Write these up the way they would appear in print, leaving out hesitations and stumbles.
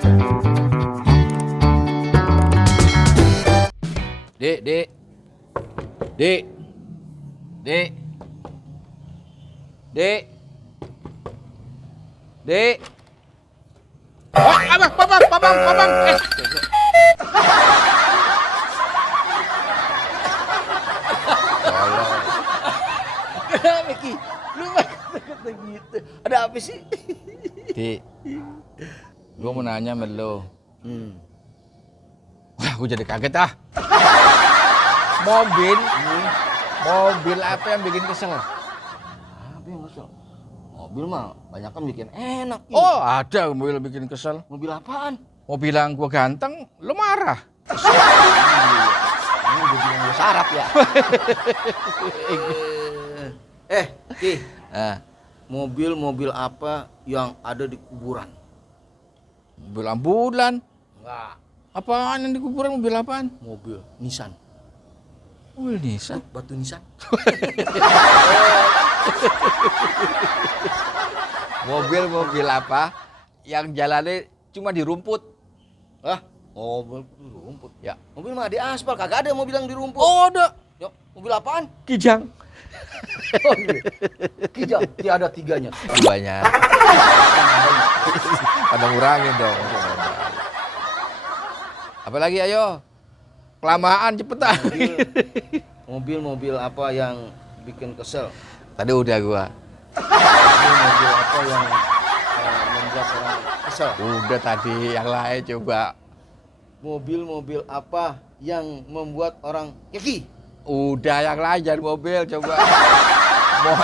Dek, dek, dek, dek, dek, dek. Oh, abang. Kenapa Ki? Lu kata gitu. Ada apa sih? Dik, gua mau nanya sama lo. Wah, gua jadi kaget ah. Mobil apa yang bikin kesel? Apa yang kesel? Mobil mah banyak kan bikin enak. Ki. Oh, ada mobil yang bikin kesel. Mobil apaan? Mau bilang gua ganteng, lo marah. Ini udah bilang gue sarap ya. Ki. Mobil-mobil apa yang ada di kuburan? Mobil ambulan. Enggak. Apaan yang di kuburan, mobil apaan? Mobil Nissan. Mobil Nissan. Batu Nissan. Mobil-mobil apa yang jalannya cuma di rumput? Hah? Mobil di rumput. Ya. Mobil mah di aspal, kagak ada mobil yang di rumput. Oh, ada. Yuk, mobil apaan? Kijang. Kijang, tiada tiganya. Banyak. Pada ngurangin dong. Apalagi ayo. Kelamaan cepetan. Mobil apa yang bikin kesel? Tadi udah gua. Mobil apa yang membuat orang kesel? Udah tadi yang lain coba. Mobil apa yang membuat orang keki? Udah yang lain jangan mobil coba. Lu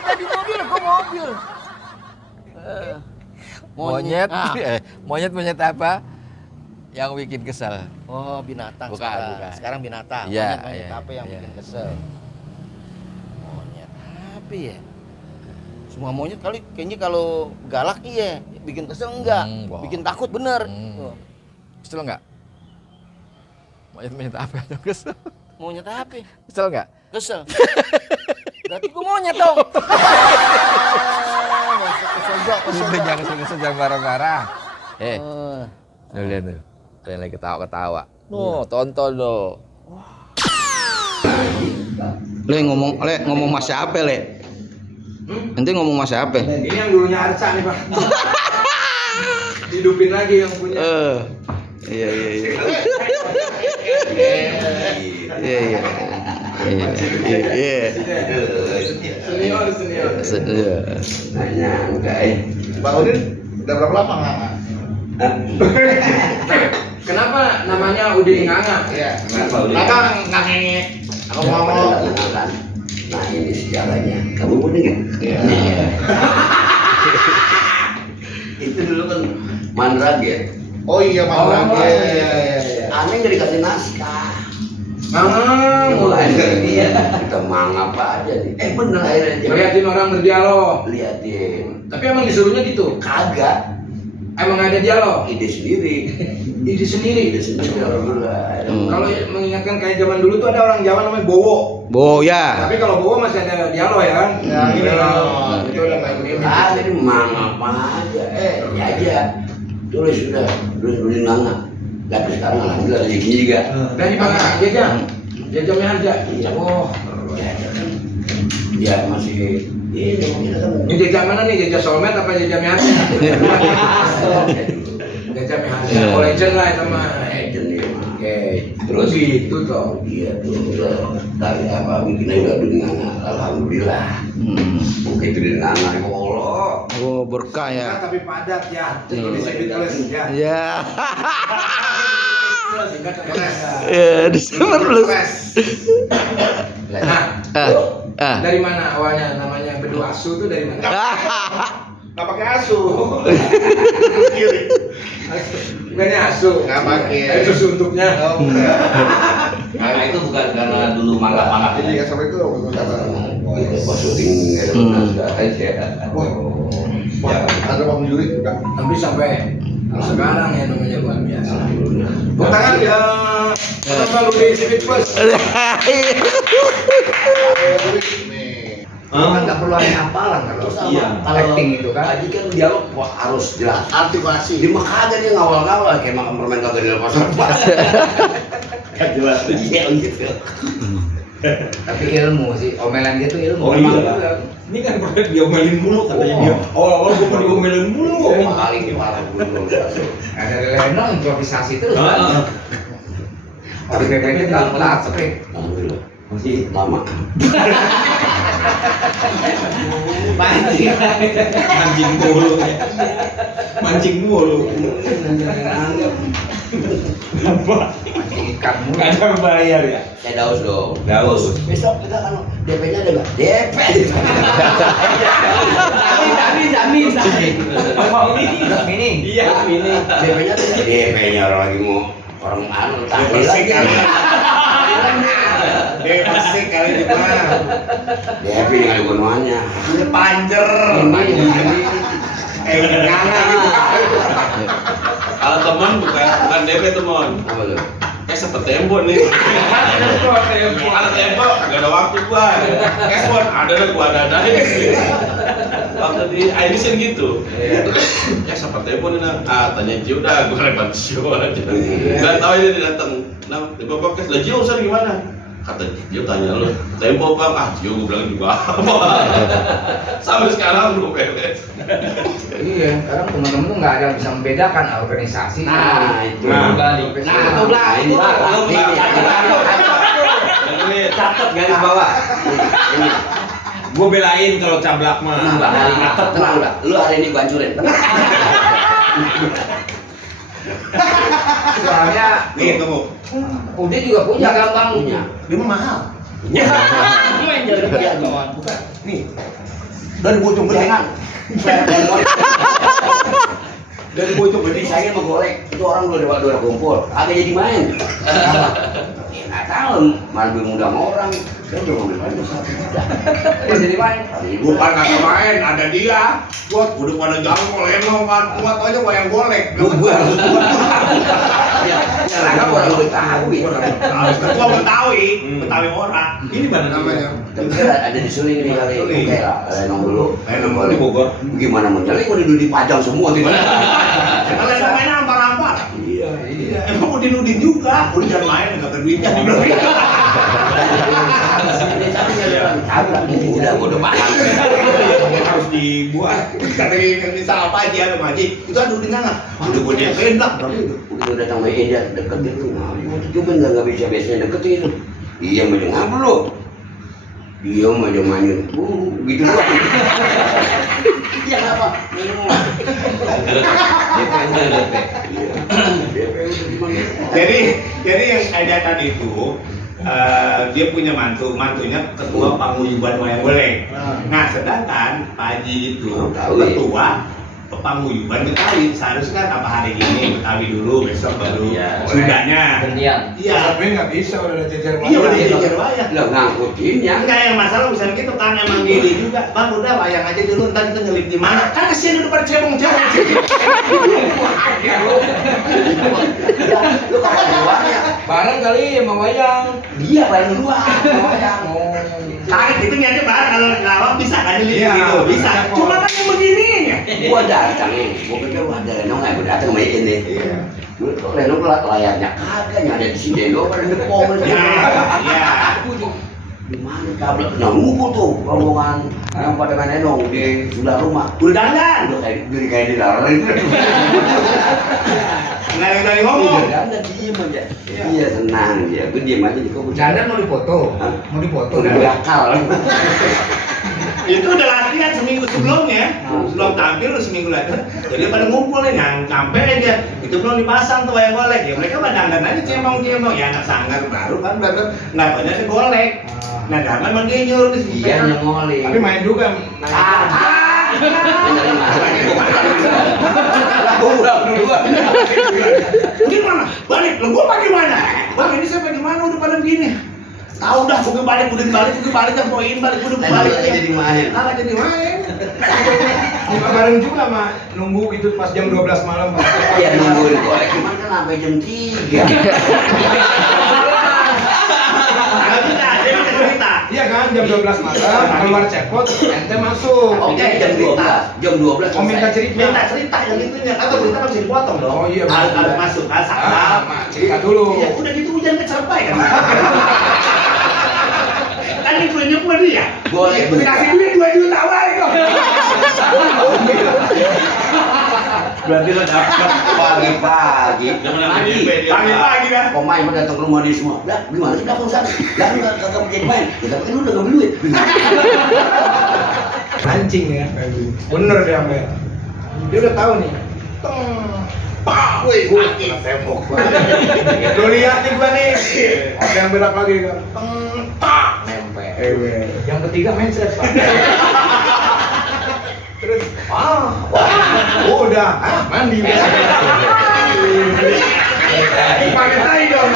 tadi mobil, gua mobil. Monyet. Ah. Monyet apa? Yang bikin kesel. Oh, binatang Bukan, sekarang. bukan. Sekarang binatang. Iya, Monyet iya, apa yang iya. bikin kesel? Monyet apa ya? Semua monyet kayaknya kalau galak iya, bikin kesel enggak? Wah. Bikin takut bener. Hmm. Kesel nggak? Monyet apa yang kesel? Monyet apa? Kesel nggak? Kesel. Berarti gua monyet dong. Kesel Udah enggak? jangan marah-marah. Eh, Lu lihat tuh. Kalian lagi ketawa-ketawa. No, tonton lo. Le ngomong mas siapa le? Nanti ngomong mas siapa? Ini yang dulunya Arca nih Pak. Hidupin lagi yang punya. Iya. Senior. Nanya enggak Bang Udin udah berapa lama nggak? Kenapa namanya Udin Nganga? Iya. Kenapa nggak ngengek? Aku ngomong. Nah ini sejarahnya. Kamu mau dengar? Iya. Itu dulu kan Mandrag ya. Oh iya Bang. Iya. Aneh nggak dikasih naskah. Mulai. Iya. Kita mang apa aja nih. Bener akhirnya. Ngeliatin orang berdialog. Liatin. Tapi emang disuruhnya gitu. Kagak. Emang ada dialog. Ide sendiri. Ide sendiri. Alhamdulillah. Kalau mengingatkan kayak zaman dulu tuh ada orang Jawa namanya Bowo. Ya. Tapi kalau Bowo masih ada dialog ya kan? Ya gini. Itu udah main ini. Jadi mang apa aja. Ya aja. Tulis sudah. Tulis nggak. Tapi sekarang alhamdulillah lagi juga. Dari mana? Jajamnya harga. Oh. Dia masih ini kita kan. Ini jajah mana nih? Jajah soulmate apa jajah meharga? Jajah meharga. Oh legend lah itu mah. Legend dia mah. Oke. Terus gitu toh. Iya tuh udah dari apa bikinnya udah dengan alhamdulillah. Begitu dengan ya Allah. Oh, berkah ya. Nah, tapi padat ya. Disebut plus ya. Ya. Singkat plus. Ya, Desember plus. Nah, dari mana awalnya namanya Bedu Asu tuh dari mana? Nggak pakai asu. Bukannya asu. Nggak pakai. Itu suntuknya. Karena itu bukan karena dulu mangga-mangga. Jadi ya sampai itu Pas syuting aja. Wah, ada Bang Juri juga. Tapi sampai sekarang ya namanya luar biasa. Tangan ya. Bang Rudi Sipit Plus. Kan nggak perlu ada hafalan kalau acting itu kan. Haji kan dialog wah, harus jelas. Artikulasi. Di Mekah aja dia ngawal-ngawal kayak makan permen kagak dilepas-lepas. Gak jelas. Iya gitu. Tapi ilmu sih, omelan dia tuh ilmu. Oh iya. Ini kan pernah diomelin mulu katanya dia. Awal-awal gue mau diomelin mulu. Paling di malam dulu. Nah, dari Leno improvisasi terus kan. Tapi PPT kan telat sering. Alhamdulillah. Masih Lama. mancing mulu ya. Mancing mulu. Apa? Ikan mulu. Gak ada bayar ya? Saya daus dong. Daus. Besok kita kan DP-nya ada nggak? DP. Ini. Iya, ini. DP-nya ada. DP-nya orang lagi mau orang anu tahlil Persik lagi. kali. Persik kali juga. DP nggak ada gunanya. Ini panjer. Nganga gitu. Kalau teman bukan DP teman. Apa tuh? Kayak sepet tempo nih. Kalau tempo agak ada waktu gua. Respon ada dah gua ada. Waktu di Aidisan gitu. Kayak sepet tempo nih nah. Tanya Cio udah gua lepas Cio aja. Enggak tahu ini dia datang. Nah, tiba podcast lah Cio Ustaz gimana? Kata Cio tanya lu, tempo bang, Cio gua bilang juga apa? Sampai sekarang belum beres. Iya, sekarang teman-teman tuh nggak ada yang bisa membedakan organisasi. Nah, itu. Balik. Nah, ini Ini Catat garis bawah. ini. Gue belain kalau cablak mah. Tenang, Bang. Tenang, Bang. Lu hari ini gua hancurin. Soalnya Nih, tunggu. Udah juga punya gampang. Punya. Dia mah mahal. Lu yang jadi kerjaan kawan. Bukan. Nih. Dari bocong gede. Jangan. Dari bocong gede saya mau golek. Itu orang udah kumpul. Agak jadi main. Ya nggak tahu. Malah belum undang orang. Saya udah ngomong main satu. Udah jadi main. Bukan kagak main, ada dia. Gua udah pada jangkol Leno kan. Gua tau aja gua yang golek. Gua harus ya lah orang Betawi. Gua Betawi, Betawi orang. Ini mana namanya? Tapi kan ada di Suling ini kali. Suling. Oke lah, Lenong dulu. Lenong Di Bogor. Gimana mau nyali? Udah dipajang semua tidak. Kalau Leno mainnya ampar-ampar. Iya. Emang mau dinudin juga. Udah jangan main, nggak berduitnya. Udah gua udah paham. Harus dibuat. Kata yang bisa apa aja sama Haji. Itu aduh dengan udah gua DP lah. Begitu datang WA dia deketin tuh. Cuma nggak bisa biasanya deketin. Iya mau dengar belum? Dia mau mainin. Gitu doang. Iya apa? Jadi yang ada tadi itu dia punya mantunya ketua paguyuban wayang golek. Nah, sedangkan Pak Haji itu ketua paguyuban Betawi. Seharusnya kan apa hari ini Betawi dulu, besok baru Sundanya. Iya. Tapi nggak bisa udah ada jajar Iya udah jajar wayang. Lah ngangkutinnya. Enggak yang masalah misalnya gitu kan emang diri juga. Bang udah wayang aja dulu ntar kita ngelip di mana. Kan kesian udah pada cebong-cebong. Lu kapan keluarnya? bareng kali sama wayang. Dia bareng duluan sama wayang. Tarik itu niatnya bareng kalau ngelawak bisa kan ngelip Iya, gitu. Bisa. bisa. Cuma kan yang begini. Gua datang nih, gua pikir wah ada Lenong nggak, gua datang sama Iin nih. Iya. Kok Lenong layarnya kagak, ada di sini Lenong pada depong. Ya, iya. Di mana kabel? Nah, ngumpul tuh rombongan yang pada main Lenong di sebelah rumah. Udah dandan. Udah kayak di larang. Nggak ada yang tadi ngomong. Udah dandan diem aja. Iya senang dia, gua diem aja di kok. Dandan mau dipoto. Hah? Mau dipoto. Udah bakal. Itu udah latihan seminggu sebelumnya. Sebelum tampil udah seminggu lagi. Jadi pada ngumpul nih, nyampe aja. Itu belum dipasang tuh wayang golek. Ya mereka pada dandan aja cemong-cemong. Ya anak sanggar baru kan berarti nggak banyak yang golek. Nah, dandan mah dia nyuruh di sini. Iya nyengolin. Tapi main juga. Gimana? Balik, lo gua pagi mana? Bang ini saya pagi mana udah pada begini? Tahu dah, gua balik, yang poin balik, udah balik Lenong jadi main. Nggak jadi main. Juga bareng juga sama nunggu itu pas jam 12 malam. Iya nungguin golek, cuman kan sampai jam 3. Nggak bisa, dia bisa cerita. Iya Iya kan, jam 12 malam keluar checkpoint, ente masuk. Oke, jam 12. Jam 12 Oh, minta cerita. Minta cerita yang itunya, atau berita kan bisa dipotong dong. Oh iya, Harus benar. masuk, Ah, sama. cerita dulu. Iya, udah gitu hujan kecerpai kan. Kan itu ini buat dia. Boleh. Dikasih duit 2 juta balik kok. Berarti lo dapat Pagi-pagi. Pagi-pagi kan. Pemain pada datang ke rumah dia semua. Lah, gimana sih kamu San? Lah, lu kagak menjadi main. Ya tapi kan lu udah ngambil duit. Anjing ya. Bener dia Amber. Dia udah tahu nih. Pak, wih, sakit tembok. Lu lihat nih gua nih. Ada yang berak lagi kan. Tak nempel. Yang ketiga mindset, Pak. Terus udah, mandi. Pakai tai dong.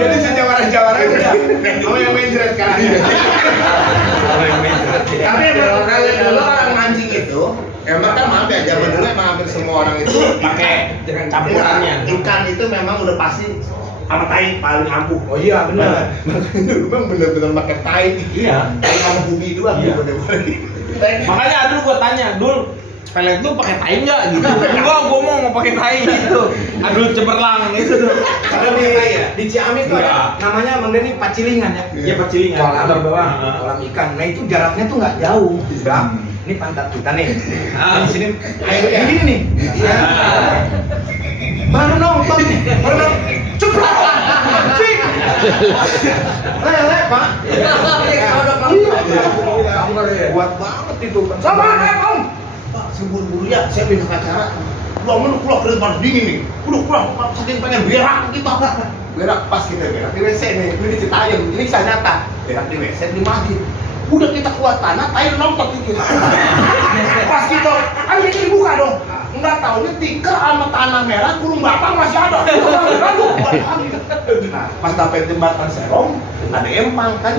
Jadi sejawara-jawara udah. Kamu yang mindset sekarang. Tapi kalau dulu orang mancing itu, emang kan maaf ya, zaman dulu emang hampir semua orang itu pakai campurannya. Ikan itu memang udah pasti sama tai paling ampuh. Oh iya benar. Makanya dulu memang bener-bener pakai tai. Iya. Tai sama bumi doang. Iya. Bener-bener. Makanya dulu gua tanya, Dul, pelet tuh pakai tai enggak gitu? Enggak, gua mau pakai tai gitu. Aduh cemerlang gitu tuh. Kalau di Ciamis tuh ada namanya Bang Denny pacilingan ya. Iya, pacilingan. Kolam bawah, Heeh. kolam ikan. Nah itu jaraknya tuh nggak jauh. Bang, ini pantat kita nih. Di sini airnya gini nih. Iya. Baru nonton nih, baru nonton. Ceplok. Cik. Lele, Pak. Kuat banget itu. Sama Om. Pak, seburu-buru ya, saya pindah ke acara. Belum menurut pulau kering panas dingin nih. Udah pulang, saking pengen berak gitu. Berak pas kita berak di WC nih, ini di Citayam, ini kisah nyata. Berak di WC di masjid. Udah kita keluar tanah, air nontot gitu. Pas kita, kan ini dibuka dong. Enggak tahu ini tiker sama tanah merah, kurung batang masih ada. Nah, pas sampai jembatan Serong, ada empang kan,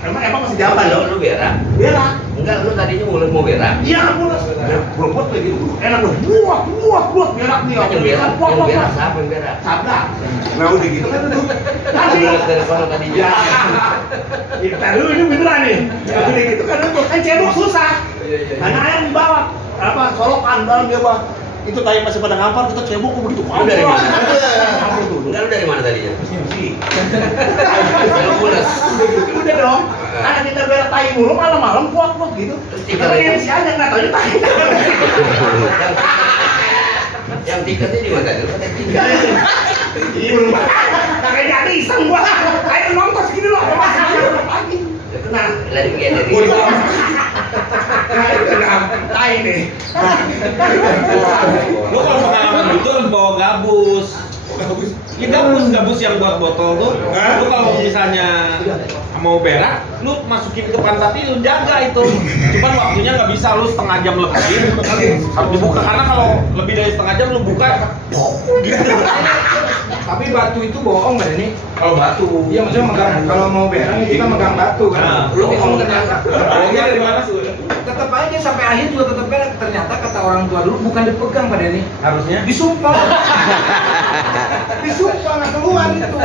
emang masih jalan dong. Lu berak? Berak. Enggak, lu tadinya mau berak. Iya, mulus. Beropot kayak gitu. Enak loh. Buat berak nih. Yang berak siapa yang berak? Sabda. Nah, udah gitu kan udah. Tadi. Dari sana tadinya. Ya. Kita dulu ini beneran nih. Udah gitu kan untuk kan cebok susah. Karena air di bawah. Apa solokan dalam dia bawah. Itu tadi masih pada ngampar kita cebok kok begitu. Lu dari mana? Ngampar dulu. Enggak, lu dari mana tadinya? Sih. Lu pulas. Udah dong. Karena kita berak tai mulu malam-malam kuat gitu. Tiker Kita itu? ini si aja nggak tahu ini tai. Yang tiketnya di mana? Lu kata tiket. Belum. Kakek jadi iseng gua. Ayo nonton segini loh. Lagi. Kena. Lari kayak dari. Kena tai nih. Lu kalau pengalaman itu harus bawa gabus. Ya gabus yang buat botol tuh. Lu kalau misalnya mau berak, lu masukin ke pantat itu, jaga itu. Cuman waktunya nggak bisa, lu setengah jam lebih harus dibuka, karena kalau lebih dari setengah jam lu buka gitu. Tapi batu itu bohong nggak ini? Kalau batu. Iya maksudnya megang, kalau mau berak kita megang batu kan. Nah, Lu bohong ternyata. Bohongnya dari mana sih? Tetap aja sampai akhir juga tetap berak. Ternyata kata orang tua dulu bukan dipegang pada ini. Harusnya Disumpah. Disumpah nggak keluar itu.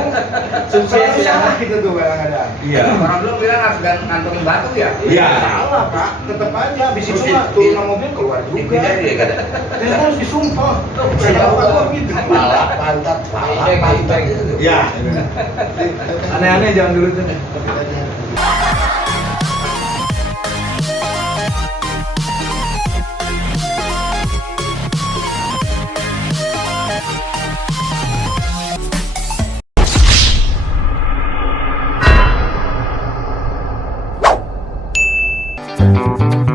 Sumpah salah gitu tuh kadang-kadang. Iya. Orang dulu bilang harus ngantongin batu ya. Iya. Salah Pak. Tetap aja. Habis itu Terus mah di- turun mobil keluar juga. Dipindahin dia kata. Dan harus disumpah. Saya tahu Kalau gitu. pala, pantat, gitu. Ya. Aneh-aneh jangan dulu tuh. Thank you.